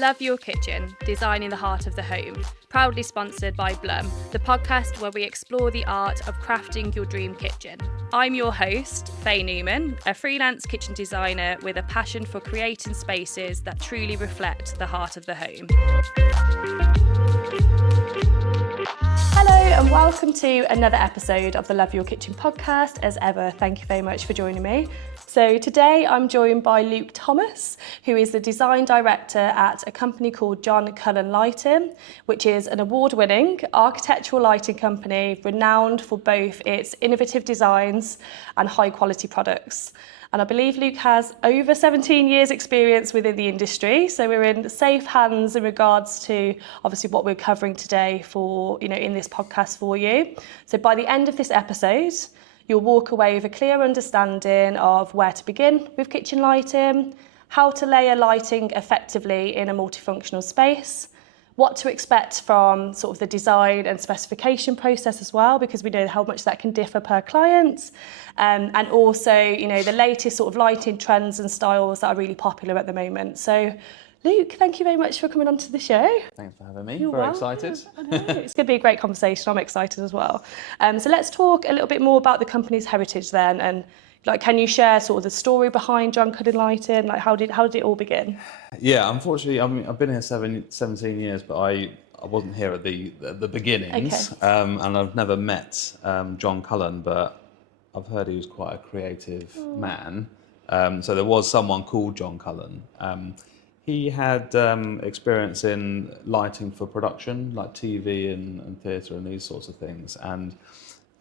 Love Your Kitchen, Designing the Heart of the Home, proudly sponsored by Blum, the podcast where we explore the art of crafting your dream kitchen. I'm your host, Faye Newman, a freelance kitchen designer with a passion for creating spaces that truly reflect the heart of the home. Hello and welcome to another episode of the Love Your Kitchen podcast. As ever, thank you very much for joining me. So today I'm joined by Luke Thomas, who is the design director at a company called John Cullen Lighting, which is an award-winning architectural lighting company renowned for both its innovative designs and high-quality products. And I believe Luke has over 17 years experience within the industry, so we're in safe hands in regards to obviously what we're covering today for, in this podcast for you. So by the end of this episode, you'll walk away with a clear understanding of where to begin with kitchen lighting, how to layer lighting effectively in a multifunctional space, what to expect from sort of the design and specification process as well, because we know how much that can differ per client, and also, the latest sort of lighting trends and styles that are really popular at the moment. So, Luke, thank you very much for coming onto the show. Thanks for having me. You're Very welcome. excited. I know. It's going to be a great conversation. I'm excited as well. So let's talk a little bit more about the company's heritage then, and can you share sort of the story behind John Cullen Lighting? How did it all begin? Yeah, unfortunately, I've been here 17 years, but I wasn't here at the beginnings, Okay. and I've never met John Cullen, but I've heard he was quite a creative man. So there was someone called John Cullen. He had experience in lighting for production, like TV and theatre and these sorts of things. And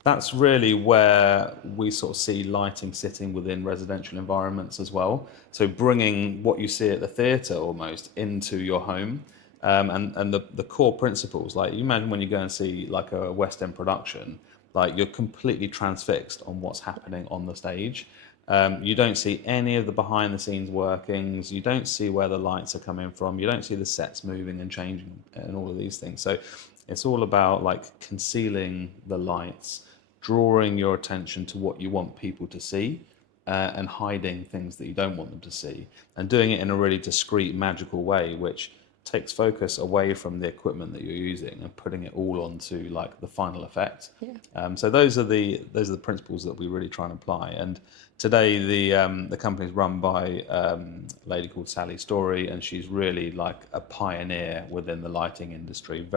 that's really where we sort of see lighting sitting within residential environments as well. So bringing what you see at the theatre almost into your home. And the core principles, like you imagine when you go and see like a West End production, like you're completely transfixed on what's happening on the stage. You don't see any of the behind the scenes workings. You don't see where the lights are coming from. You don't see the sets moving and changing and all of these things. So it's all about like concealing the lights, drawing your attention to what you want people to see, and hiding things that you don't want them to see, and doing it in a really discreet, magical way, which takes focus away from the equipment that you're using and putting it all onto like the final effect. Yeah. So those are the principles that we really try and apply. And today the company is run by a lady called Sally Story, and she's really like a pioneer within the lighting industry.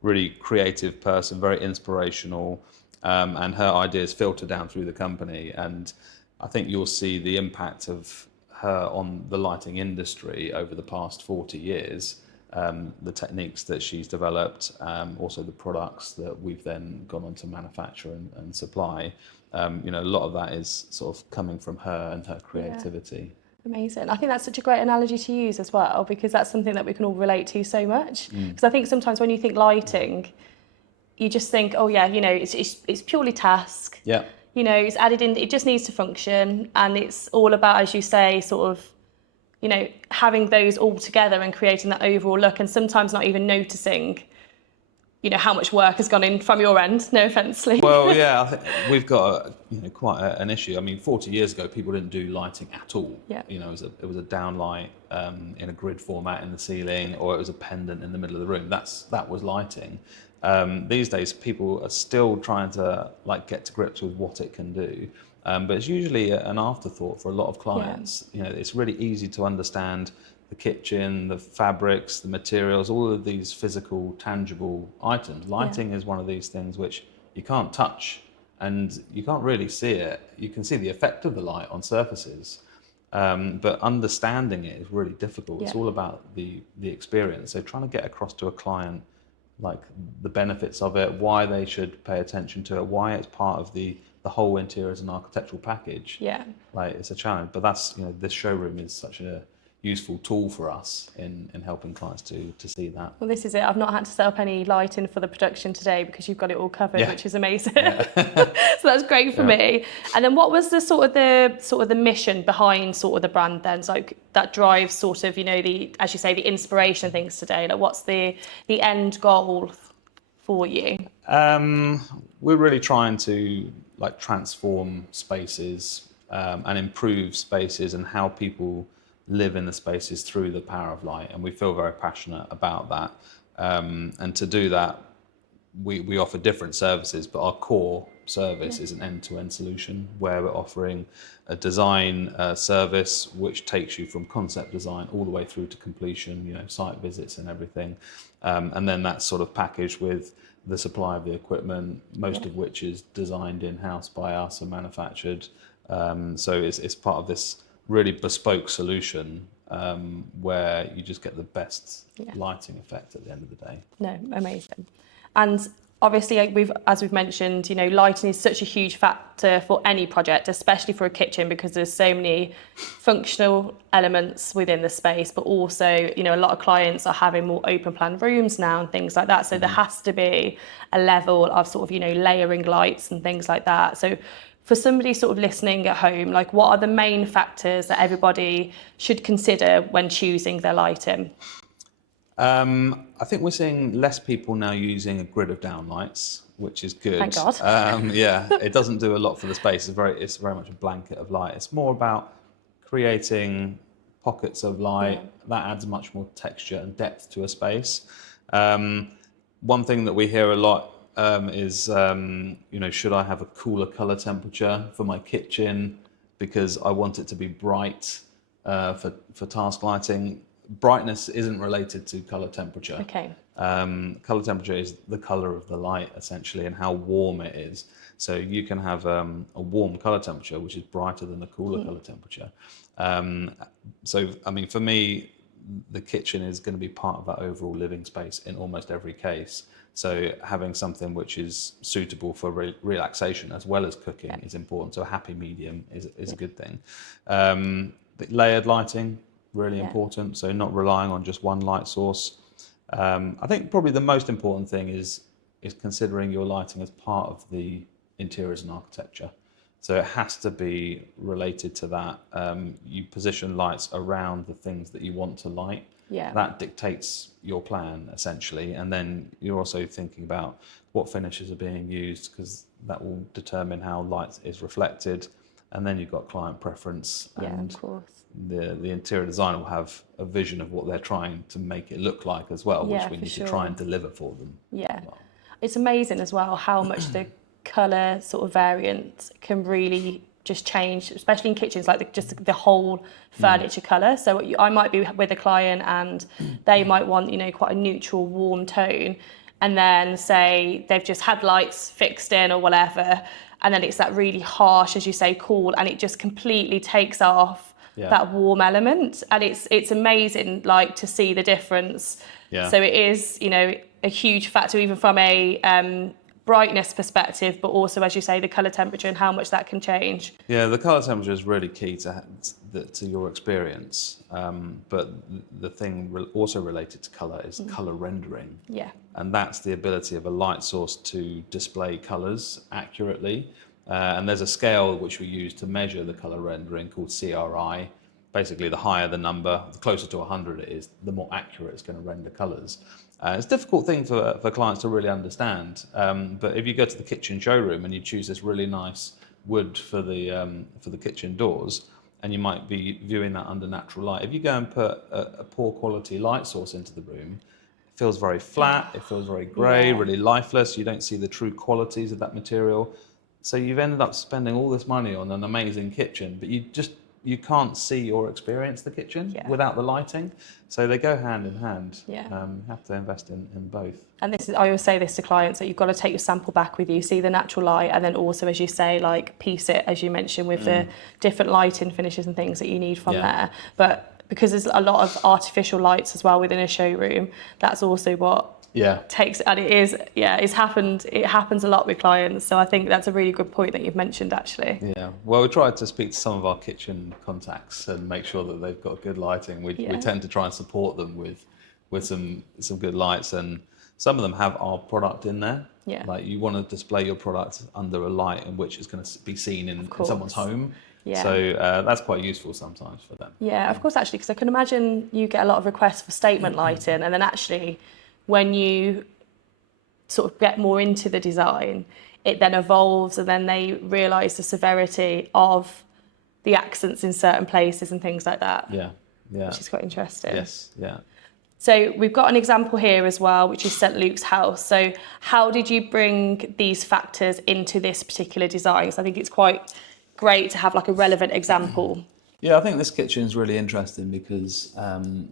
Really creative person, very inspirational, and her ideas filter down through the company. And I think you'll see the impact of her on the lighting industry over the past 40 years, the techniques that she's developed, also the products that we've then gone on to manufacture and supply. A lot of that is sort of coming from her and her creativity. Yeah. Amazing. I think that's such a great analogy to use as well, because that's something that we can all relate to so much. Because I think sometimes when you think lighting, you just think, it's purely task. Yeah. It's added in, it just needs to function, and it's all about, as you say, sort of, having those all together and creating that overall look, and sometimes not even noticing, how much work has gone in from your end. No offence, Lee. Well, yeah, I think we've got quite an issue. I mean, 40 years ago, people didn't do lighting at all. Yeah. It was a downlight in a grid format in the ceiling, or it was a pendant in the middle of the room. That was lighting. These days, people are still trying to get to grips with what it can do, but it's usually an afterthought for a lot of clients. Yeah. It's really easy to understand the kitchen, the fabrics, the materials, all of these physical, tangible items. Lighting is one of these things which you can't touch, and you can't really see it. You can see the effect of the light on surfaces, but understanding it is really difficult. Yeah. It's all about the experience. So trying to get across to a client like the benefits of it, why they should pay attention to it, why it's part of the whole interior as an architectural package. Yeah. It's a challenge, but that's, this showroom is such a useful tool for us in helping clients to see that. Well, this is it. I've not had to set up any lighting for the production today because you've got it all covered, which is amazing. Yeah. So that's great for me. And then what was the sort of the mission behind sort of the brand then? So that drives sort of, as you say, the inspiration things today. What's the end goal for you? We're really trying to transform spaces and improve spaces and how people live in the spaces through the power of light, and we feel very passionate about that. And to do that, we offer different services, but our core service is an end-to-end solution where we're offering a design service which takes you from concept design all the way through to completion, site visits and everything. And then that's sort of packaged with the supply of the equipment, most of which is designed in-house by us and manufactured. So it's part of this really bespoke solution where you just get the best lighting effect at the end of the day. No, amazing. And obviously, as we've mentioned, lighting is such a huge factor for any project, especially for a kitchen, because there's so many functional elements within the space, but also, a lot of clients are having more open plan rooms now and things like that. So there has to be a level of sort of, layering lights and things like that. So for somebody sort of listening at home, like what are the main factors that everybody should consider when choosing their lighting? I think we're seeing less people now using a grid of downlights, which is good. Thank God. It doesn't do a lot for the space. It's very much a blanket of light. It's more about creating pockets of light that adds much more texture and depth to a space. One thing that we hear a lot is, should I have a cooler color temperature for my kitchen because I want it to be bright for task lighting? Brightness isn't related to color temperature. Okay. Color temperature is the color of the light essentially and how warm it is. So you can have a warm color temperature which is brighter than a cooler color temperature. For me, the kitchen is going to be part of that overall living space in almost every case. So having something which is suitable for relaxation as well as cooking is important. So a happy medium is a good thing. The layered lighting, really important. So not relying on just one light source. I think probably the most important thing is considering your lighting as part of the interiors and architecture. So it has to be related to that. You position lights around the things that you want to light. Yeah. That dictates your plan essentially. And then you're also thinking about what finishes are being used because that will determine how light is reflected. And then you've got client preference. And of course. The interior designer will have a vision of what they're trying to make it look like as well, which we need to try and deliver for them. Yeah. It's amazing as well how much the colour sort of variant can really just change, especially in kitchens, like just the whole furniture colour. So I might be with a client and they might want, quite a neutral, warm tone. And then say they've just had lights fixed in or whatever. And then it's that really harsh, as you say, cool. And it just completely takes off that warm element. And it's amazing, like, to see the difference. Yeah. So it is, a huge factor, even from a brightness perspective, but also, as you say, the colour temperature and how much that can change. Yeah, the colour temperature is really key to your experience. But the thing also related to colour is colour rendering. Yeah. And that's the ability of a light source to display colours accurately. And there's a scale which we use to measure the colour rendering called CRI. Basically, the higher the number, the closer to 100 it is, the more accurate it's going to render colours. It's a difficult thing for clients to really understand. But if you go to the kitchen showroom and you choose this really nice wood for the kitchen doors, and you might be viewing that under natural light, if you go and put a poor quality light source into the room, it feels very flat, it feels very grey, really lifeless. You don't see the true qualities of that material. So you've ended up spending all this money on an amazing kitchen, but you can't see or experience the kitchen without the lighting. So they go hand in hand. Yeah. You have to invest in both. And I always say this to clients, that you've got to take your sample back with you, see the natural light, and then also, as you say, like, piece it, as you mentioned, with the different lighting finishes and things that you need from there. But because there's a lot of artificial lights as well within a showroom, that's also what takes, and it happens a lot with clients. So I think that's a really good point that you've mentioned, actually. Yeah, well, we tried to speak to some of our kitchen contacts and make sure that they've got good lighting. We tend to try and support them with some good lights, and some of them have our product in there. Yeah, like, you want to display your product under a light in which it's going to be seen in someone's home. Yeah. So that's quite useful sometimes for them. Yeah, of course, actually, because I can imagine you get a lot of requests for statement lighting, and then actually, when you sort of get more into the design, it then evolves, and then they realise the severity of the accents in certain places and things like that. Yeah, Yeah. which is quite interesting. Yes. Yeah. So we've got an example here as well, which is St Luke's House. So how did you bring these factors into this particular design? So I think it's quite great to have like a relevant example. Yeah, I think this kitchen is really interesting because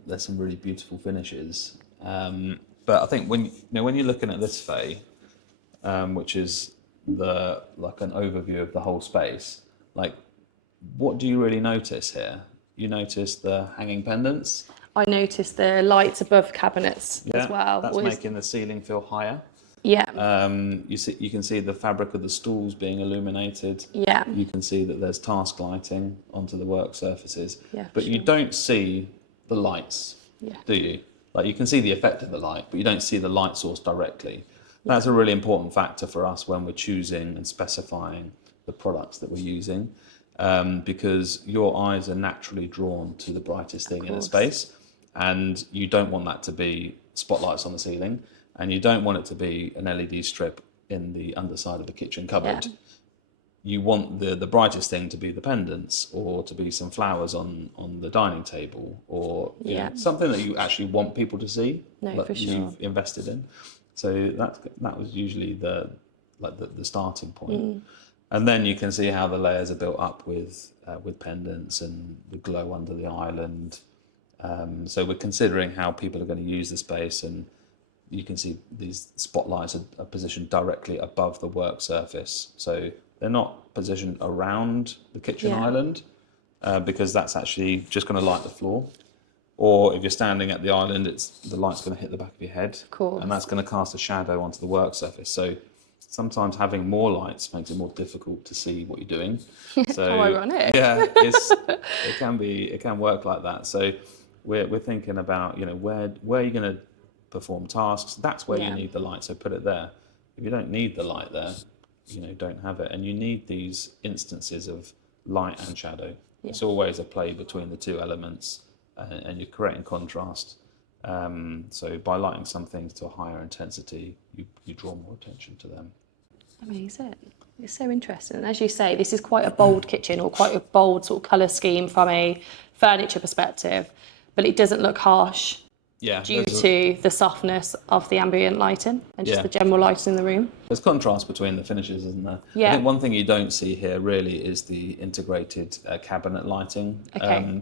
there's some really beautiful finishes. But I think when you're looking at this Faye, which is like an overview of the whole space, like what do you really notice here? You notice the hanging pendants. I noticed the lights above cabinets as Yeah, well. that's making the ceiling feel higher. Yeah. You can see the fabric of the stools being illuminated. Yeah. You can see that there's task lighting onto the work surfaces. Yeah, But you don't see the lights, do you? Like you can see the effect of the light, but you don't see the light source directly. That's a really important factor for us when we're choosing and specifying the products that we're using, because your eyes are naturally drawn to the brightest thing in a space, and you don't want that to be spotlights on the ceiling, and you don't want it to be an LED strip in the underside of the kitchen cupboard. You want the brightest thing to be the pendants, or to be some flowers on the dining table, or you know, something that you actually want people to see that you've invested in. So that was usually the starting point. And then you can see how the layers are built up with pendants and the glow under the island. So we're considering how people are going to use the space, and you can see these spotlights are positioned directly above the work surface. So they're not positioned around the kitchen island, because that's actually just going to light the floor. Or if you're standing at the island, the light's going to hit the back of your head, and that's going to cast a shadow onto the work surface. So sometimes having more lights makes it more difficult to see what you're doing. So how ironic. Yeah, it can work like that. So we're thinking about, you know, where you're going to perform tasks. That's where you need the light. So put it there. If you don't need the light there, you know, don't have it. And you need these instances of light and shadow. It's always a play between the two elements, and you're creating contrast. So by lighting some things to a higher intensity, you draw more attention to them. Amazing. It's so interesting. And as you say, this is quite a bold kitchen, or quite a bold sort of colour scheme from a furniture perspective, but it doesn't look harsh due to the softness of the ambient lighting and just the general lighting in the room. There's contrast between the finishes, isn't there? Yeah. I think one thing you don't see here really is the integrated cabinet lighting,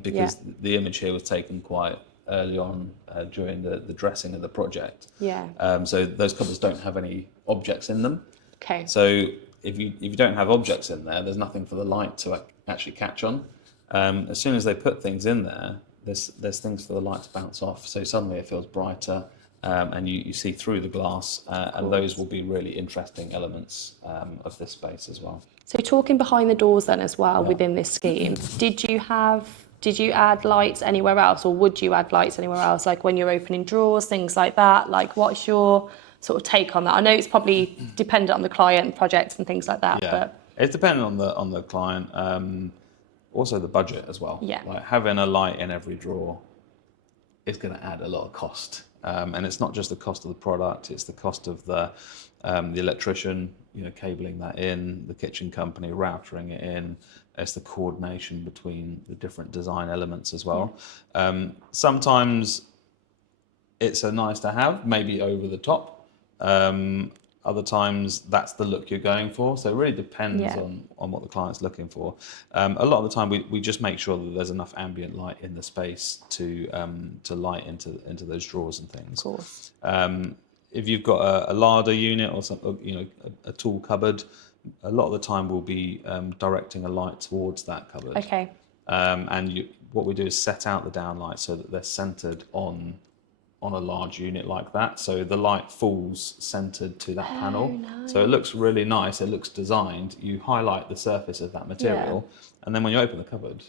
because the image here was taken quite early on during the dressing of the project. Yeah. So those cupboards don't have any objects in them. Okay. So if you don't have objects in there, there's nothing for the light to actually catch on. As soon as they put things in there, there's things for the light to bounce off. So suddenly it feels brighter, and you see through the glass, and those will be really interesting elements of this space as well. So talking behind the doors then as well, within this scheme, did you add lights anywhere else, or would you add lights anywhere else? Like when you're opening drawers, things like that? Like what's your sort of take on that? I know it's probably dependent on the client and projects and things like that. Yeah, but it's dependent on the client. Also the budget as well. Yeah. Like having a light in every drawer is going to add a lot of cost. And it's not just the cost of the product, it's the cost of the electrician, you know, cabling that in, the kitchen company routering it in. It's the coordination between the different design elements as well. Sometimes it's a nice to have, maybe over the top. Other times that's the look you're going for. So it really depends on what the client's looking for. A lot of the time we just make sure that there's enough ambient light in the space to light into those drawers and things. of course. If you've got a larder unit or something, you know, a tool cupboard, a lot of the time we'll be directing a light towards that cupboard. Okay. And what we do is set out the downlights so that they're centered on a large unit like that, so the light falls centered to that panel. Nice. So it looks really nice, it looks designed. You highlight the surface of that material, and then when you open the cupboard,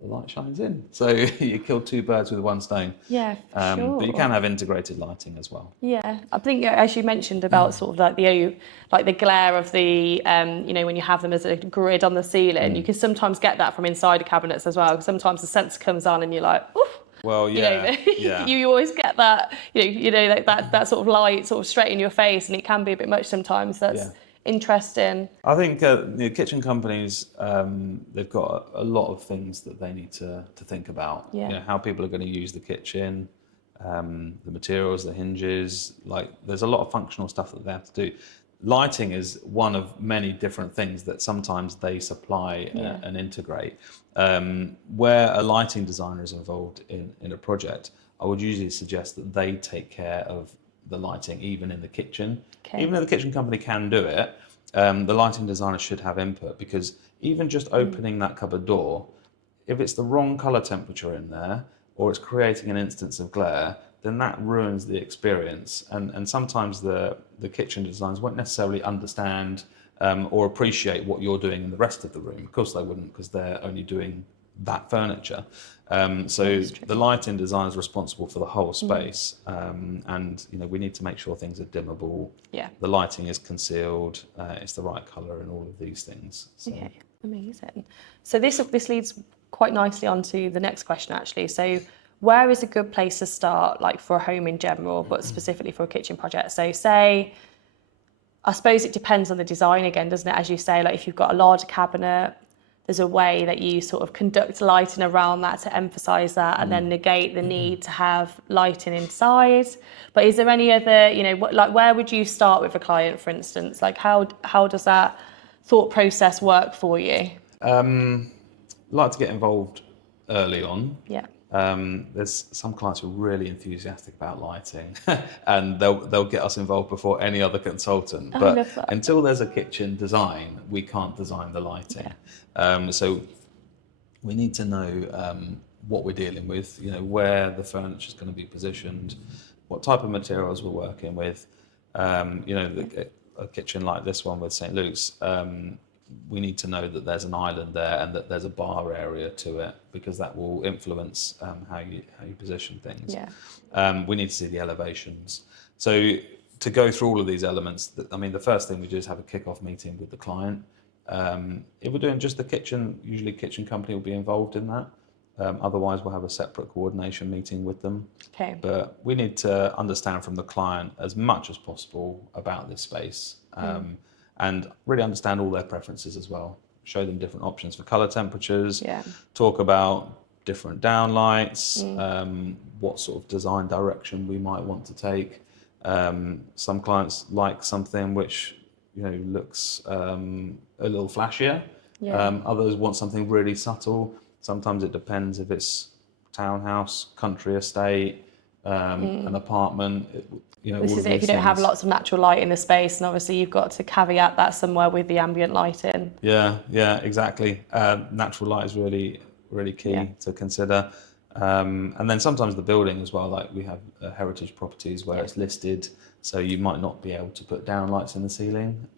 the light shines in. So you kill two birds with one stone. Yeah, sure. But you can have integrated lighting as well. Yeah, I think as you mentioned about sort of like the glare of the you know, when you have them as a grid on the ceiling, you can sometimes get that from inside of cabinets as well. Sometimes the sensor comes on and you're like, oof. Well, yeah, you know, you always get that, that sort of light sort of straight in your face, and it can be a bit much sometimes. interesting. I think kitchen companies, they've got a lot of things that they need to think about. Yeah. You know, how people are going to use the kitchen, the materials, the hinges. Like, there's a lot of functional stuff that they have to do. Lighting is one of many different things that sometimes they supply and integrate. Where a lighting designer is involved in a project, I would usually suggest that they take care of the lighting, even in the kitchen. Okay. Even though the kitchen company can do it, the lighting designer should have input, because even just opening that cupboard door, if it's the wrong color temperature in there, or it's creating an instance of glare, then that ruins the experience. And sometimes the kitchen designers won't necessarily understand or appreciate what you're doing in the rest of the room. Of course they wouldn't, because they're only doing that furniture. So the lighting designer is responsible for the whole space, and we need to make sure things are dimmable. Yeah. The lighting is concealed. It's the right color, and all of these things. So. Okay, amazing. So this leads quite nicely on to the next question, actually. So where is a good place to start, like for a home in general, but specifically for a kitchen project? So say, I suppose it depends on the design again, doesn't it? As you say, like if you've got a larger cabinet, there's a way that you sort of conduct lighting around that to emphasize that, and then negate the need to have lighting inside. But is there any other, like where would you start with a client, for instance? Like how does that thought process work for you? Like to get involved early on. Yeah. There's some clients who are really enthusiastic about lighting, and they'll get us involved before any other consultant. I But love that. until there's a kitchen design, we can't design the lighting. So we need to know what we're dealing with, where the furniture is going to be positioned, what type of materials we're working with. A kitchen like this one with St. Luke's, we need to know that there's an island there and that there's a bar area to it, because that will influence how you position things. Yeah. We need to see the elevations. So to go through all of these elements, the first thing we do is have a kick-off meeting with the client. If we're doing just the kitchen, usually kitchen company will be involved in that. Otherwise, we'll have a separate coordination meeting with them. Okay. But we need to understand from the client as much as possible about this space. And really understand all their preferences as well. Show them different options for color temperatures. Yeah. Talk about different downlights, what sort of design direction we might want to take. Some clients like something which looks a little flashier. Yeah. Others want something really subtle. Sometimes it depends if it's townhouse, country estate, an apartment. This is it, if you don't have lots of natural light in the space, and obviously you've got to caveat that somewhere with the ambient lighting. Yeah, exactly. Natural light is really, really key to consider. And then sometimes the building as well, like we have heritage properties where it's listed, so you might not be able to put downlights in the ceiling,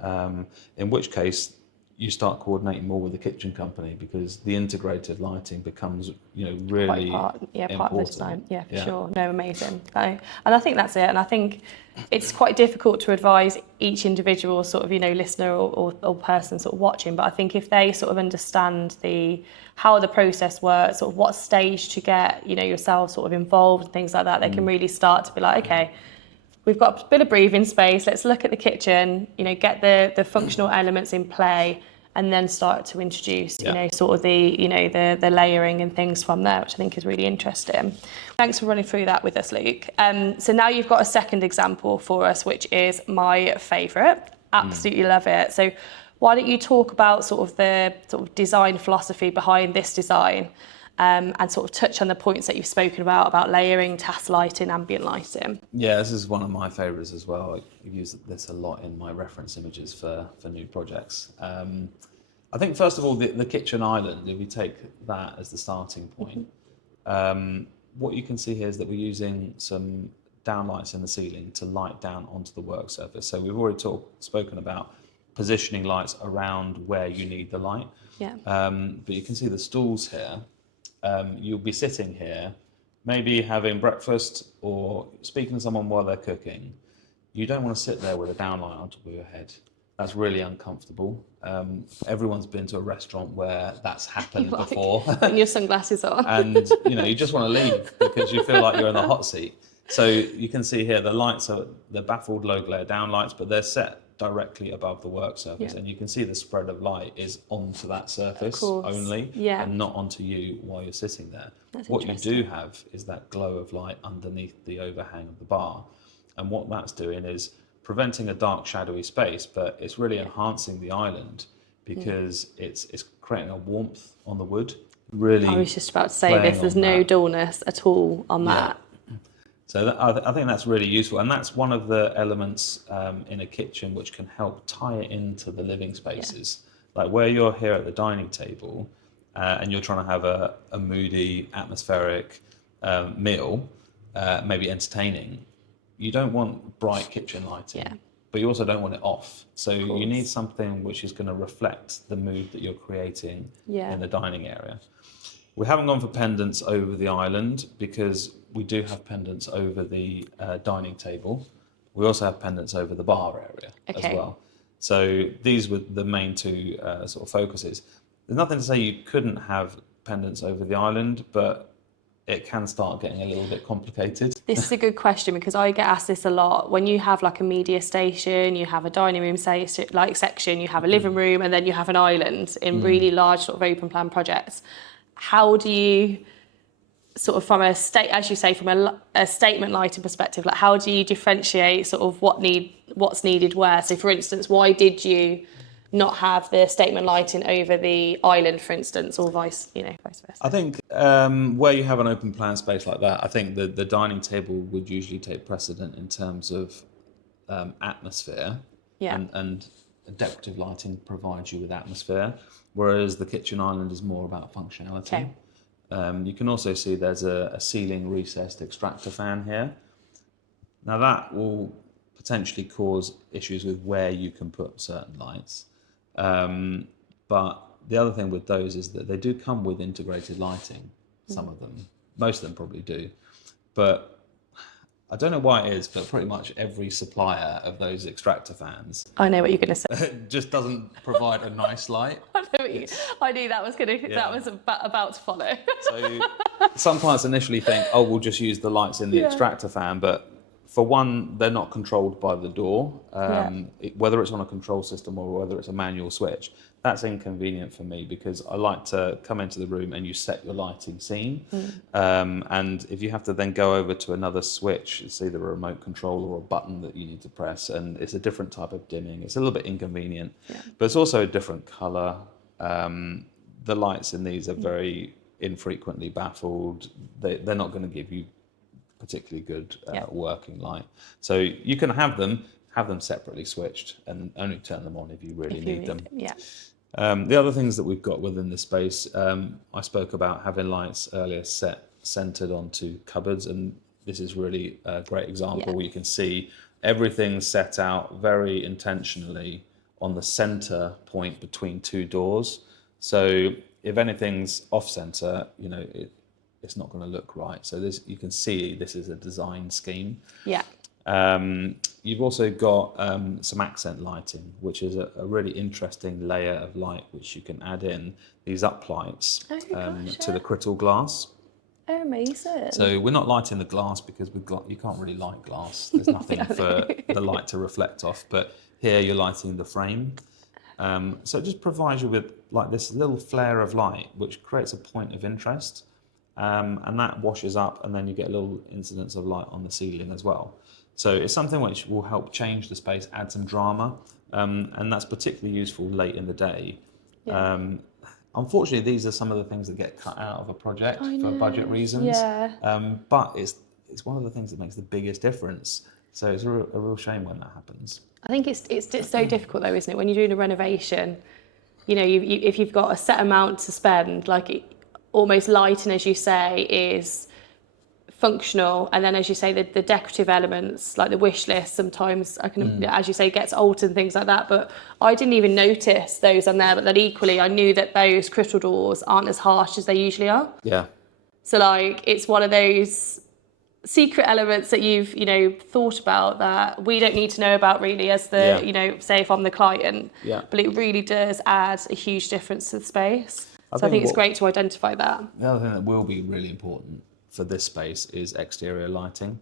in which case you start coordinating more with the kitchen company, because the integrated lighting becomes, really part of the design. Yeah, for Yeah. sure. No, amazing. And I think that's it. And I think it's quite difficult to advise each individual sort of, listener or person sort of watching. But I think if they sort of understand how the process works, sort of what stage to get, yourself sort of involved and things like that, they can really start to be like, okay, we've got a bit of breathing space. Let's look at the kitchen, get the functional elements in play, and then start to introduce, sort of the layering and things from there, which I think is really interesting. Thanks for running through that with us, Luke. So now you've got a second example for us, which is my favourite. Absolutely love it. So why don't you talk about sort of the design philosophy behind this design? And sort of touch on the points that you've spoken about layering, task lighting, ambient lighting. Yeah, this is one of my favourites as well. I use this a lot in my reference images for new projects. I think, first of all, the kitchen island, if we take that as the starting point, what you can see here is that we're using some downlights in the ceiling to light down onto the work surface. So we've already spoken about positioning lights around where you need the light. Yeah. But you can see the stools here. You'll be sitting here, maybe having breakfast or speaking to someone while they're cooking. You don't want to sit there with a downlight on top of your head. That's really uncomfortable. Everyone's been to a restaurant where that's happened before. Putting your sunglasses on. And you just want to leave because you feel like you're in the hot seat. So you can see here the lights they're baffled low glare downlights, but they're set directly above the work surface, and you can see the spread of light is onto that surface only, and not onto you while you're sitting there. What you do have is that glow of light underneath the overhang of the bar, and what that's doing is preventing a dark, shadowy space, but it's really enhancing the island because it's creating a warmth on the wood. Really, I was just about to say this. There's no dullness at all on that. So I think that's really useful, and that's one of the elements in a kitchen which can help tie it into the living spaces. Like where you're here at the dining table, and you're trying to have a moody, atmospheric meal, maybe entertaining. You don't want bright kitchen lighting, but you also don't want it off. So you need something which is going to reflect the mood that you're creating in the dining area. We haven't gone for pendants over the island because we do have pendants over the dining table. We also have pendants over the bar area as well. So these were the main two sort of focuses. There's nothing to say you couldn't have pendants over the island, but it can start getting a little bit complicated. This is a good question because I get asked this a lot. When you have like a media station, you have a dining room section, you have a living room, and then you have an island in really large sort of open plan projects. How do you sort of from a statement lighting perspective, like how do you differentiate sort of what's needed where? So for instance, why did you not have the statement lighting over the island, for instance, or vice versa? I think where you have an open plan space like that, I think the dining table would usually take precedent in terms of atmosphere, and decorative lighting provides you with atmosphere, whereas the kitchen island is more about functionality. You can also see there's a ceiling recessed extractor fan here. Now that will potentially cause issues with where you can put certain lights. But the other thing with those is that they do come with integrated lighting, some of them. Most of them probably do. But I don't know why it is, but pretty much every supplier of those extractor fans... I know what you're going to say. ...just doesn't provide a nice light. I knew that was about to follow. So some clients initially think, oh, we'll just use the lights in the extractor fan, but for one, they're not controlled by the door, whether it's on a control system or whether it's a manual switch. That's inconvenient for me because I like to come into the room and you set your lighting scene. And if you have to then go over to another switch, it's either a remote control or a button that you need to press, and it's a different type of dimming. It's a little bit inconvenient, but it's also a different colour. The lights in these are very infrequently baffled. They're not going to give you particularly good working light. So you can have them separately switched and only turn them on if you really need them. The other things that we've got within the space, I spoke about having lights earlier centered onto cupboards, and this is really a great example where you can see everything's set out very intentionally on the center point between two doors. So if anything's off center, it's not going to look right. So you can see this is a design scheme. You've also got some accent lighting, which is a really interesting layer of light which you can add in these uplights to the crystal glass. Oh, amazing. So we're not lighting the glass because you can't really light glass. There's nothing for the light to reflect off. But here you're lighting the frame. So it just provides you with like this little flare of light, which creates a point of interest. And that washes up, and then you get a little incidence of light on the ceiling as well. So it's something which will help change the space, add some drama, and that's particularly useful late in the day. Unfortunately, these are some of the things that get cut out of a project for budget reasons. But it's one of the things that makes the biggest difference. So it's a real shame when that happens. I think it's so difficult though, isn't it? When you're doing a renovation, if you've got a set amount to spend, almost lighting, as you say, is functional, and then as you say, the decorative elements like the wish list sometimes as you say, gets altered and things like that. But I didn't even notice those on there, but then equally I knew that those crystal doors aren't as harsh as they usually are. So it's one of those secret elements that you've thought about that we don't need to know about really as the say if I'm the client, but it really does add a huge difference to the space. So I think it's great to identify that. The other thing that will be really important for this space is exterior lighting.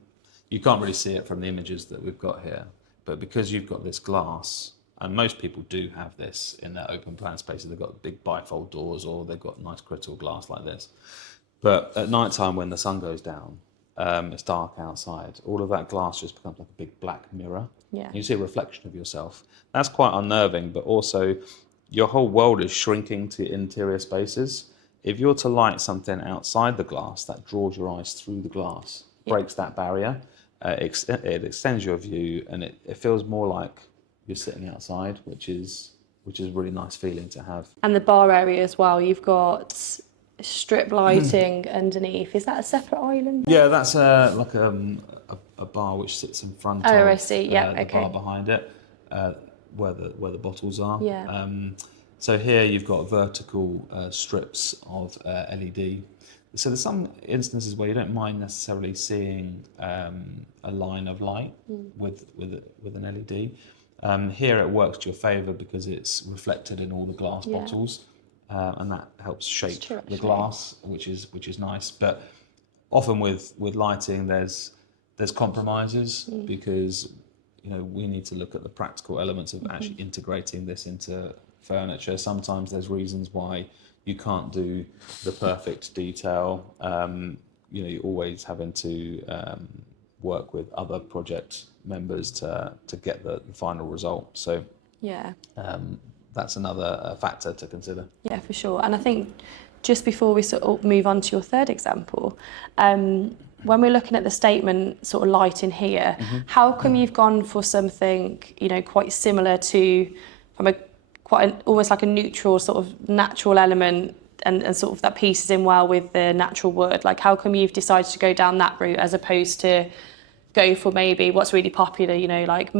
You can't really see it from the images that we've got here, but because you've got this glass, and most people do have this in their open plan spaces, they've got big bifold doors or they've got nice crystal glass like this. But at night time when the sun goes down, it's dark outside, all of that glass just becomes like a big black mirror. Yeah. You see a reflection of yourself. That's quite unnerving, but also your whole world is shrinking to interior spaces. If you're to light something outside the glass, that draws your eyes through the glass, breaks that barrier, it extends your view, and it feels more like you're sitting outside, which is a really nice feeling to have. And the bar area as well, you've got strip lighting underneath. Is that a separate island? Yeah, that's like a bar which sits in front of I see. Yeah, the okay. bar behind it, where the bottles are. Yeah. So here you've got vertical strips of LED. So there's some instances where you don't mind necessarily seeing a line of light with an LED. Here it works to your favour because it's reflected in all the glass bottles, and that helps shape the glass, which is nice. But often with lighting, there's compromises because we need to look at the practical elements of actually integrating this into furniture. Sometimes there's reasons why you can't do the perfect detail. You're always having to work with other project members to get the final result. So that's another factor to consider. Yeah, for sure. And I think just before we sort of move on to your third example, when we're looking at the statement sort of light in here, how come you've gone for something quite similar to from almost like a neutral sort of natural element and sort of that pieces in well with the natural wood? Like, how come you've decided to go down that route as opposed to go for maybe what's really popular, like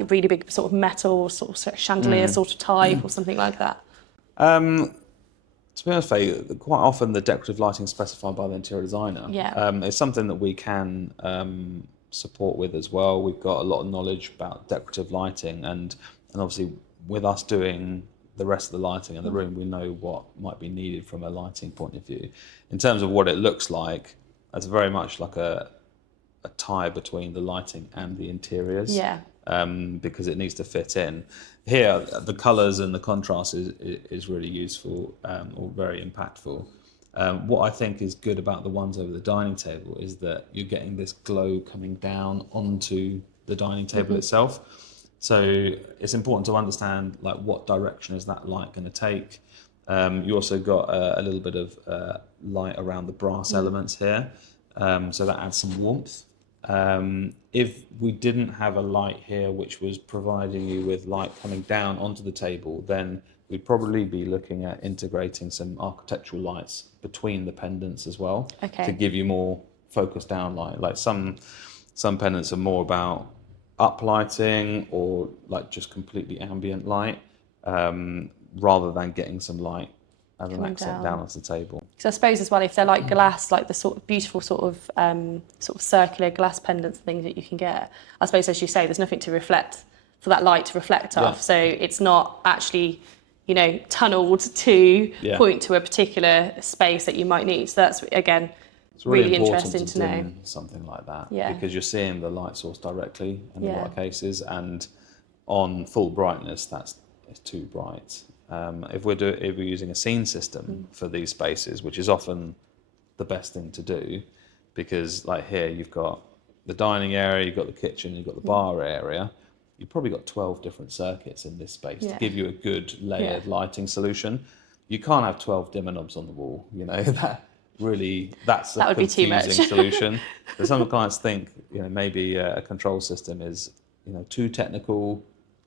a really big sort of metal sort of chandelier sort of type or something like that? To be honest, Faye, quite often the decorative lighting is specified by the interior designer. It's something that we can support with as well. We've got a lot of knowledge about decorative lighting, and obviously with us doing the rest of the lighting in the room, we know what might be needed from a lighting point of view. In terms of what it looks like, that's very much like a tie between the lighting and the interiors, because it needs to fit in. Here, the colours and the contrast is really useful or very impactful. What I think is good about the ones over the dining table is that you're getting this glow coming down onto the dining table itself. So it's important to understand like what direction is that light going to take. You also got a little bit of light around the brass elements here, so that adds some warmth. If we didn't have a light here which was providing you with light coming down onto the table, then we'd probably be looking at integrating some architectural lights between the pendants as well, to give you more focused down light. Like some pendants are more about uplighting or like just completely ambient light, rather than getting some light as an accent down onto the table. So I suppose as well, if they're like glass, like the sort of beautiful sort of circular glass pendants and things that you can get, I suppose as you say, there's nothing to reflect for that light to reflect off. So it's not actually tunneled to point to a particular space that you might need. So that's again it's really interesting to know. Something like that, because you're seeing the light source directly in a lot of cases, and on full brightness, it's too bright. If we're using a scene system for these spaces, which is often the best thing to do, because like here you've got the dining area, you've got the kitchen, you've got the bar area. You've probably got 12 different circuits in this space to give you a good layered lighting solution. You can't have 12 dimmer knobs on the wall. That's a confusing solution. But some clients think maybe a control system is too technical,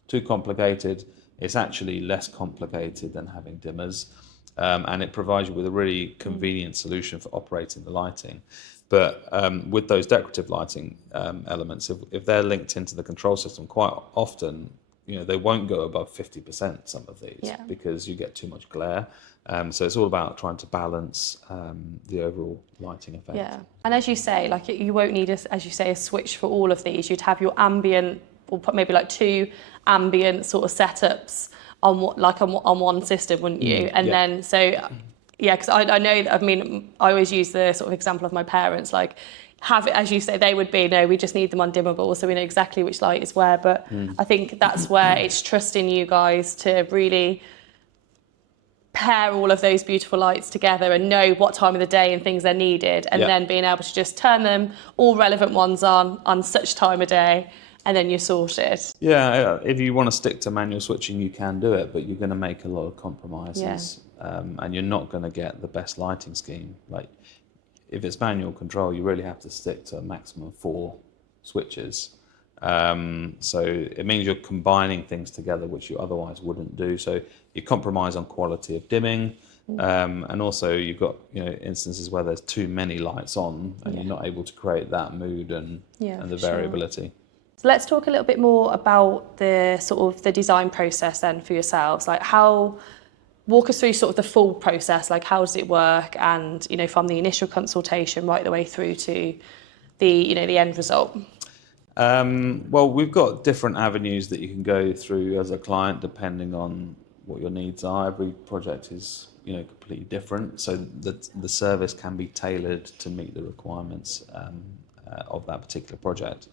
too complicated. It's actually less complicated than having dimmers, and it provides you with a really convenient solution for operating the lighting. But with those decorative lighting elements, if they're linked into the control system, quite often they won't go above 50%, some of these, because you get too much glare. So it's all about trying to balance the overall lighting effect. Yeah, and as you say, like you won't need a switch for all of these. You'd have your ambient, or maybe like two ambient sort of setups on one system, wouldn't you? And then because I know, I always use the sort of example of my parents. Like, have it, as you say, they would be, no, we just need them undimmable, so we know exactly which light is where. But I think that's where it's trusting you guys to really pair all of those beautiful lights together and know what time of the day and things are needed, and then being able to just turn them, all relevant ones on such time of day, and then you're sorted. Yeah, if you want to stick to manual switching, you can do it, but you're going to make a lot of compromises, and you're not going to get the best lighting scheme. Like, if it's manual control, you really have to stick to a maximum of 4 switches. So it means you're combining things together, which you otherwise wouldn't do. So you compromise on quality of dimming, and also you've got instances where there's too many lights on, and you're not able to create that mood and the variability. So let's talk a little bit more about the sort of the design process then for yourselves. Like, walk us through sort of the full process. Like, how does it work? And from the initial consultation right the way through to the end result. Well, we've got different avenues that you can go through as a client depending on what your needs are. Every project is completely different, so the service can be tailored to meet the requirements of that particular project.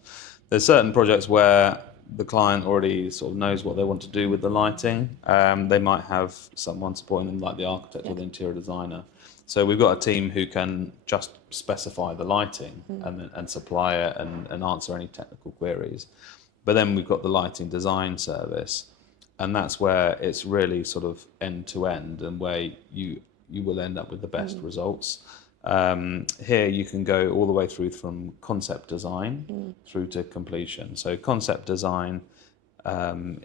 There's certain projects where the client already sort of knows what they want to do with the lighting. They might have someone supporting them, like the architect or the interior designer. So we've got a team who can just specify the lighting and supply it and answer any technical queries. But then we've got the lighting design service, and that's where it's really sort of end to end, and where you will end up with the best results. Here you can go all the way through from concept design through to completion. So concept design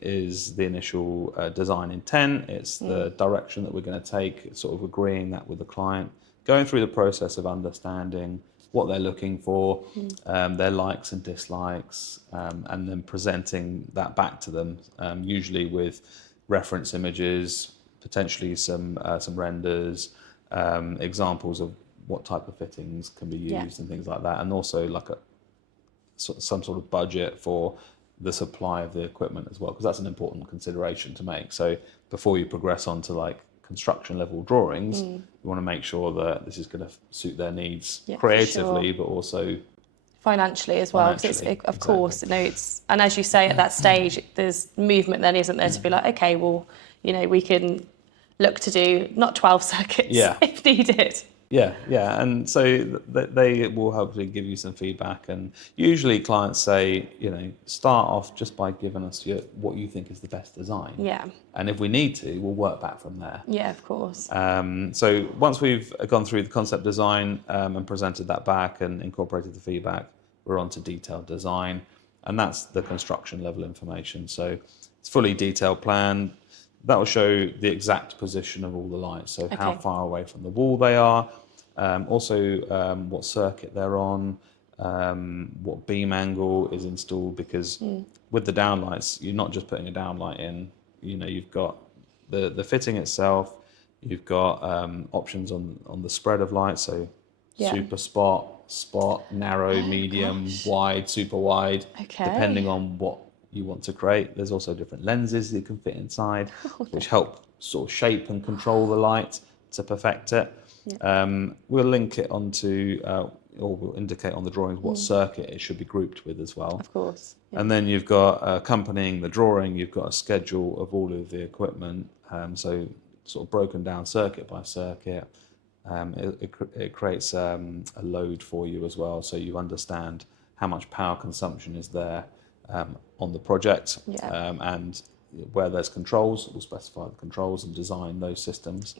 is the initial design intent. It's the direction that we're going to take, sort of agreeing that with the client, going through the process of understanding what they're looking for, their likes and dislikes, and then presenting that back to them, usually with reference images, potentially some renders, examples of what type of fittings can be used and things like that, and also like some sort of budget for the supply of the equipment as well, because that's an important consideration to make. So before you progress on to like construction level drawings, you want to make sure that this is going to suit their needs creatively, but also financially as well, because of course, it's, and as you say, at that stage there's movement then, isn't there, to be like, okay, well, we can look to do not 12 circuits if needed. Yeah, and so they will hopefully give you some feedback, and usually clients say, start off just by giving us what you think is the best design. Yeah. And if we need to, we'll work back from there. Yeah, of course. So once we've gone through the concept design and presented that back and incorporated the feedback, we're on to detailed design, and that's the construction level information. So it's fully detailed plan. That will show the exact position of all the lights, so how far away from the wall they are, also what circuit they're on, what beam angle is installed, because with the downlights, you're not just putting a downlight in, you've got the fitting itself, you've got options on the spread of light, so super spot, narrow, medium, wide, super wide, depending on what you want to create. There's also different lenses that you can fit inside, which help sort of shape and control the light to perfect it. We'll link it onto, or we'll indicate on the drawings what circuit it should be grouped with as well. Of course. And then you've got accompanying the drawing, you've got a schedule of all of the equipment, so sort of broken down circuit by circuit. It creates a load for you as well, so you understand how much power consumption is there on the project, and where there's controls, we'll specify the controls and design those systems.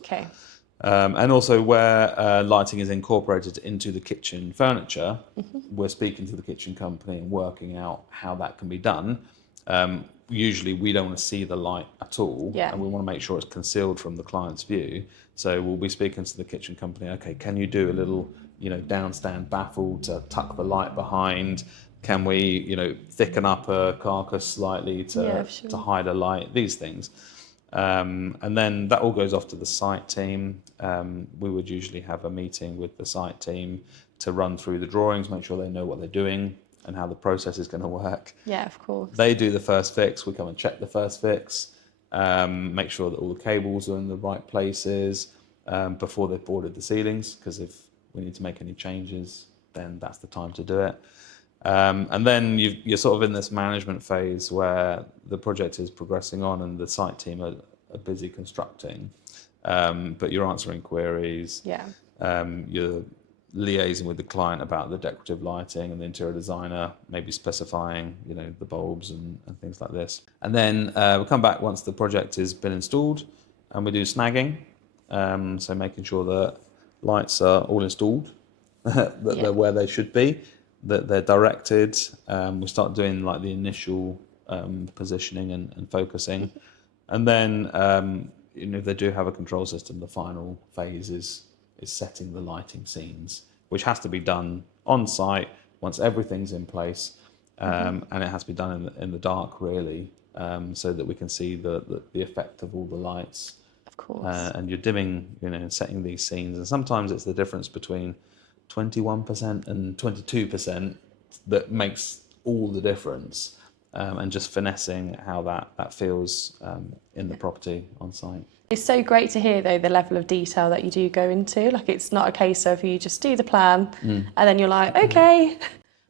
And also where lighting is incorporated into the kitchen furniture, we're speaking to the kitchen company and working out how that can be done. Usually we don't want to see the light at all, and we want to make sure it's concealed from the client's view. So we'll be speaking to the kitchen company, okay, can you do a little downstand baffle to tuck the light behind? Can we thicken up a carcass slightly to hide a light? These things. And then that all goes off to the site team. We would usually have a meeting with the site team to run through the drawings, make sure they know what they're doing and how the process is going to work. Yeah, of course. They do the first fix, we come and check the first fix, make sure that all the cables are in the right places before they've boarded the ceilings, because if we need to make any changes, then that's the time to do it. And then you're sort of in this management phase where the project is progressing on and the site team are busy constructing, but you're answering queries. Yeah. You're liaising with the client about the decorative lighting, and the interior designer maybe specifying, the bulbs and things like this. And then we come back once the project has been installed, and we do snagging. So making sure that lights are all installed, that they're where they should be, that they're directed. We start doing like the initial positioning and focusing. And then, if they do have a control system, the final phase is setting the lighting scenes, which has to be done on site once everything's in place. And it has to be done in the dark, really, so that we can see the effect of all the lights. Of course. And you're dimming, setting these scenes. And sometimes it's the difference between 21% and 22% that makes all the difference. And just finessing how that feels in the property on site. It's so great to hear, though, the level of detail that you do go into. Like, it's not a case of you just do the plan and then you're like, okay,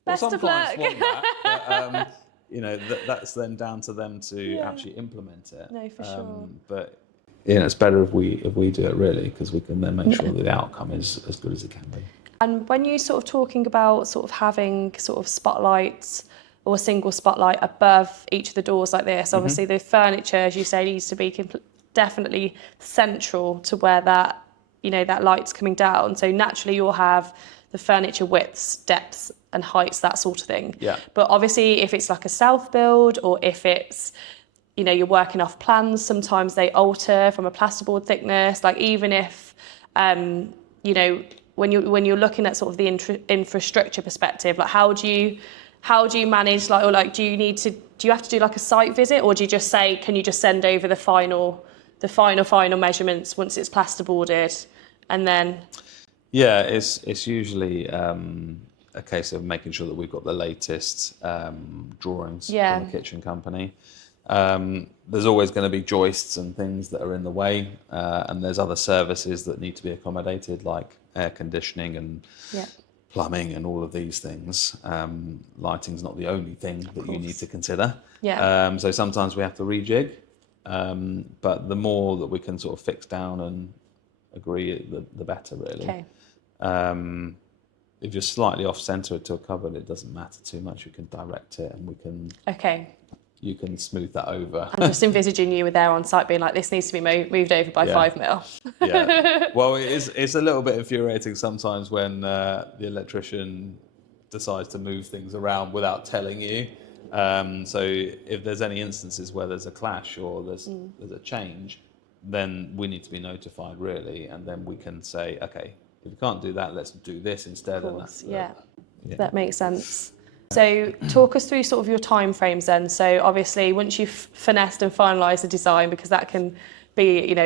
best of luck. Want that, but, that's then down to them to actually implement it. No, for sure. But it's better if we do it, really, because we can then make sure that the outcome is as good as it can be. And when you sort of talking about sort of having sort of spotlights or a single spotlight above each of the doors like this, obviously the furniture, as you say, needs to be definitely central to where that light's coming down. So naturally you'll have the furniture widths, depths and heights, that sort of thing. Yeah. But obviously if it's like a self-build, or if it's, you're working off plans, sometimes they alter from a plasterboard thickness. Like, even if, when you're looking at sort of the infrastructure perspective, like how do you manage, do you have to do like a site visit, or do you just say, can you just send over the final measurements once it's plasterboarded, and then? Yeah, it's usually a case of making sure that we've got the latest drawings from the kitchen company. There's always going to be joists and things that are in the way, and there's other services that need to be accommodated, like air conditioning and plumbing and all of these things. Lighting's not the only thing that you need to consider. Yeah. So sometimes we have to rejig, but the more that we can sort of fix down and agree, the better, really. Okay. If you're slightly off centre to a cupboard, it doesn't matter too much. You can direct it, and we can. Okay. You can smooth that over. I'm just envisaging you were there on site being like, this needs to be moved over by 5 mil. Yeah. Well, it's a little bit infuriating sometimes when the electrician decides to move things around without telling you. So if there's any instances where there's a clash or there's a change, then we need to be notified, really, and then we can say, okay, if you can't do that, let's do this instead. Of course, Yeah. That makes sense. So talk us through sort of your timeframes then. So obviously once you've finessed and finalised the design, because that can be,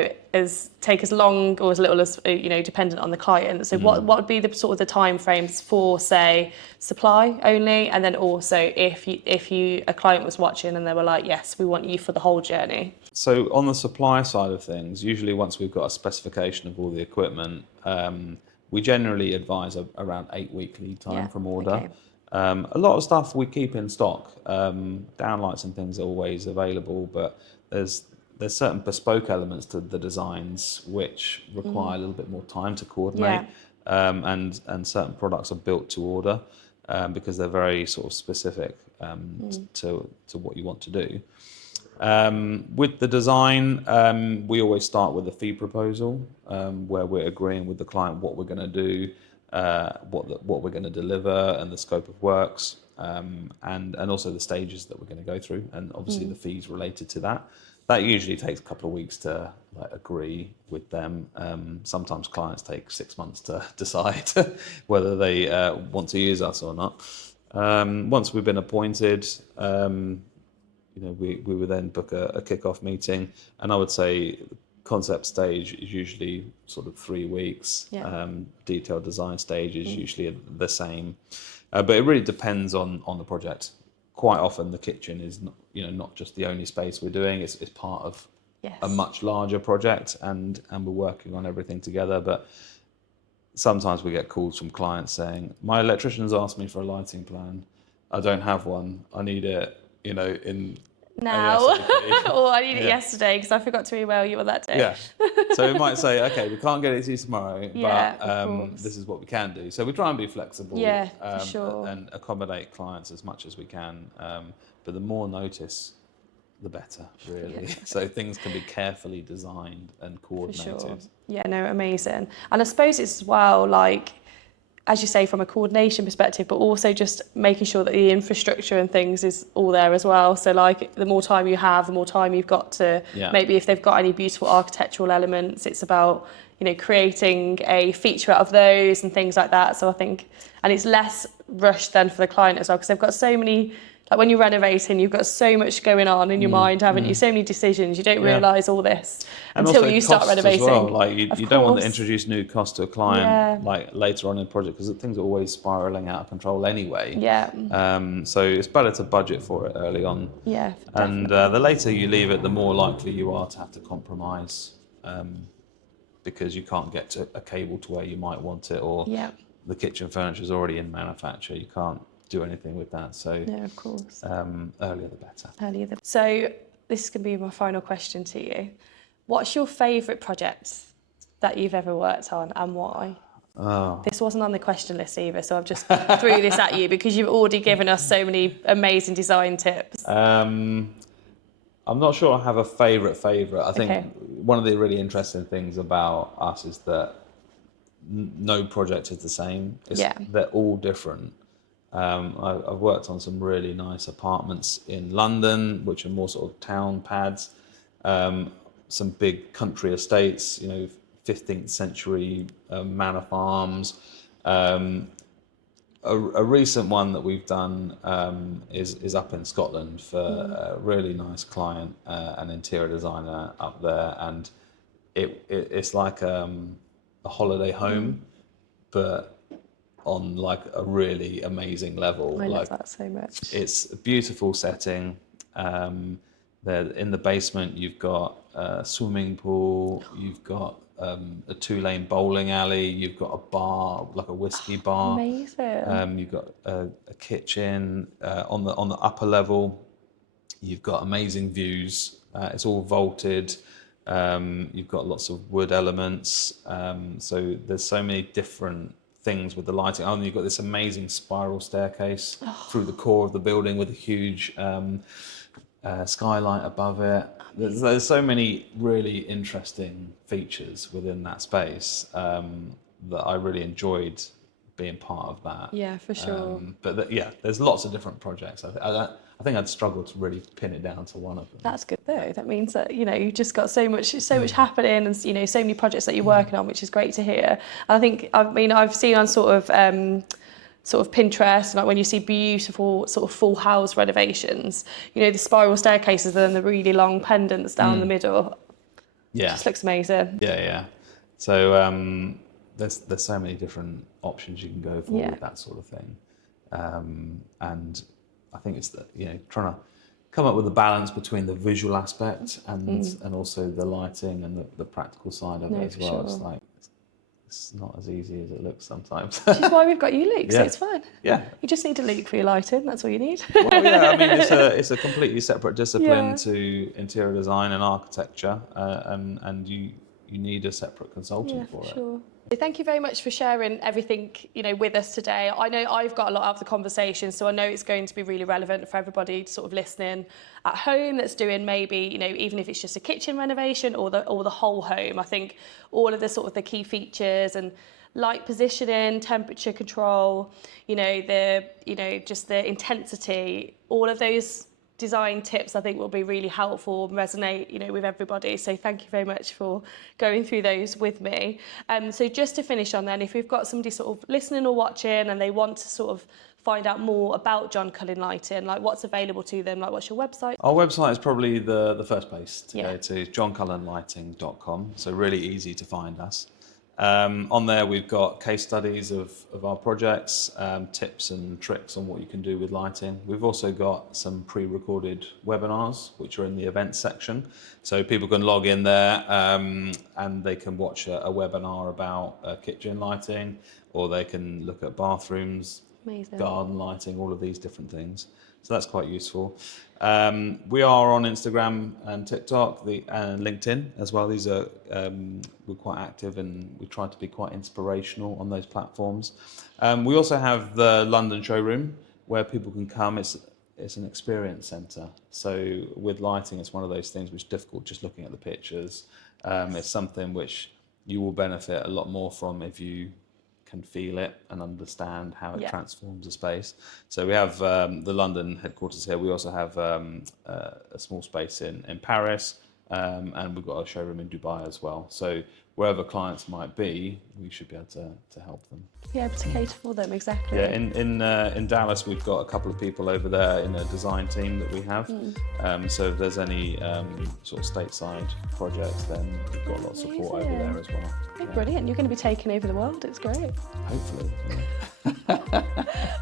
take as long or as little as, dependent on the client. So what would be the sort of the timeframes for, say, supply only, and then also if a client was watching and they were like, yes, we want you for the whole journey? So on the supply side of things, usually once we've got a specification of all the equipment, we generally advise around 8-week lead time from order. Okay. A lot of stuff we keep in stock. Downlights and things are always available, but there's certain bespoke elements to the designs which require a little bit more time to coordinate. And certain products are built to order because they're very sort of specific to what you want to do. With the design, we always start with a fee proposal where we're agreeing with the client what we're going to do, what we're going to deliver, and the scope of works, and also the stages that we're going to go through, and obviously the fees related to that. That usually takes a couple of weeks to agree with them. Sometimes clients take 6 months to decide whether they want to use us or not. Once we've been appointed, we would then book a kick-off meeting, and I would say concept stage is usually sort of 3 weeks. Detailed design stage is usually the same, but it really depends on the project. Quite often the kitchen is not just the only space we're doing. It's part of a much larger project, and we're working on everything together. But sometimes we get calls from clients saying, my electrician's asked me for a lighting plan. I don't have one. I need it, in Now, ASAP. or I need it Yeah. yesterday because I forgot to email you on that day. Yeah. So we might say, okay, we can't get it to you tomorrow, Yeah, but of course. this is what we can do. So we try and be flexible, Yeah, for sure. and accommodate clients as much as we can. But the more notice, the better, really. So things can be carefully designed and For coordinated. sure. Yeah, no, amazing. And I suppose it's as well, like, as you say, from a coordination perspective, but also just making sure that the infrastructure and things is all there as well. So like the more time you have, the more time you've got to maybe if they've got any beautiful architectural elements, it's about, creating a feature out of those and things like that. So I think, and it's less rushed then for the client as well, because they've got so many, like when you're renovating, you've got so much going on in your mind, haven't you? So many decisions. You don't realise all this And until also you start costs renovating. as well. Like you don't want to course. introduce new costs to a client like later on in the project, because things are always spiraling out of control anyway. Yeah. So it's better to budget for it early on. Yeah, And the later you leave it, the more likely you are to have to compromise, because you can't get to a cable to where you might want it, or the kitchen furniture is already in manufacture. You can't do anything with that. So No, of course. earlier the better. So this is going to be my final question to you. What's your favourite project that you've ever worked on, and why? Oh. This wasn't on the question list either, so I've just threw this at you because you've already given us so many amazing design tips. I'm not sure I have a favourite. I think one of the really interesting things about us is that no project is the same. They're all different. I've worked on some really nice apartments in London, which are more sort of town pads. Some big country estates, 15th century manor farms. A recent one that we've done is up in Scotland for a really nice client, an interior designer up there, and it's like a holiday home, but on like a really amazing level. I love that so much. It's a beautiful setting. There in the basement, you've got a swimming pool, you've got a 2-lane bowling alley, you've got a bar, like a whiskey bar. Amazing. You've got a kitchen on the upper level. You've got amazing views. It's all vaulted. You've got lots of wood elements. So there's so many different things with the lighting. And you've got this amazing spiral staircase through the core of the building with a huge skylight above it. There's so many really interesting features within that space that I really enjoyed being part of that. Yeah, for sure. There's lots of different projects. I think I'd struggle to really pin it down to one of them. That's good though. That means that you've just got so much happening, and so many projects that you're working on, which is great to hear. And I think I've seen on sort of Pinterest, like when you see beautiful sort of full house renovations, the spiral staircases and the really long pendants down the middle. Yeah, just looks amazing. Yeah. So there's so many different options you can go for with that sort of thing, and I think it's that trying to come up with a balance between the visual aspect and also the lighting and the practical side of it as well. Sure. It's like it's not as easy as it looks sometimes. Which is why we've got you, Luke. So it's fine. Yeah. You just need a Luke for your lighting. That's all you need. Well, yeah. I mean, it's a completely separate discipline to interior design and architecture, and you need a separate consultant for it. Sure. Thank you very much for sharing everything, with us today. I know I've got a lot out of the conversation, so I know it's going to be really relevant for everybody sort of listening at home that's doing maybe, even if it's just a kitchen renovation or the whole home. I think all of the sort of the key features and light positioning, temperature control, just the intensity, all of those design tips I think will be really helpful and resonate with everybody, so thank you very much for going through those with me. So just to finish on then, if we've got somebody sort of listening or watching and they want to sort of find out more about John Cullen Lighting, like what's available to them, like what's your website? Our website is probably the first place to go to, is johncullenlighting.com, so really easy to find us. On there, we've got case studies of our projects, tips and tricks on what you can do with lighting. We've also got some pre-recorded webinars, which are in the events section. So people can log in there and they can watch a webinar about kitchen lighting, or they can look at bathrooms, Amazing. garden lighting, all of these different things. So that's quite useful. We are on Instagram and TikTok and LinkedIn as well. These are we're quite active, and we try to be quite inspirational on those platforms. We also have the London showroom where people can come. It's an experience centre. So with lighting, it's one of those things which is difficult just looking at the pictures. It's something which you will benefit a lot more from if you can feel it and understand how it transforms a space. So we have the London headquarters here. We also have a small space in Paris, and we've got a showroom in Dubai as well. So wherever clients might be, we should be able to help them. Be able to cater for them, exactly. Yeah, in Dallas, we've got a couple of people over there in a design team that we have. So if there's any sort of stateside projects, then we've got a lot of support over there as well. Oh, brilliant. You're going to be taking over the world. It's great. Hopefully. Yeah.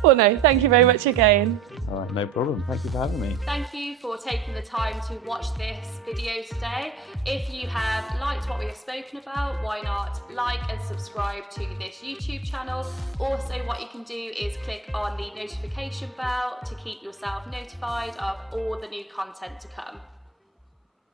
Well, no, thank you very much again. All right, no problem. Thank you for having me. Thank you for taking the time to watch this video today. If you have liked what we have spoken about, why not like and subscribe to this YouTube channel. Also, what you can do is click on the notification bell to keep yourself notified of all the new content to come.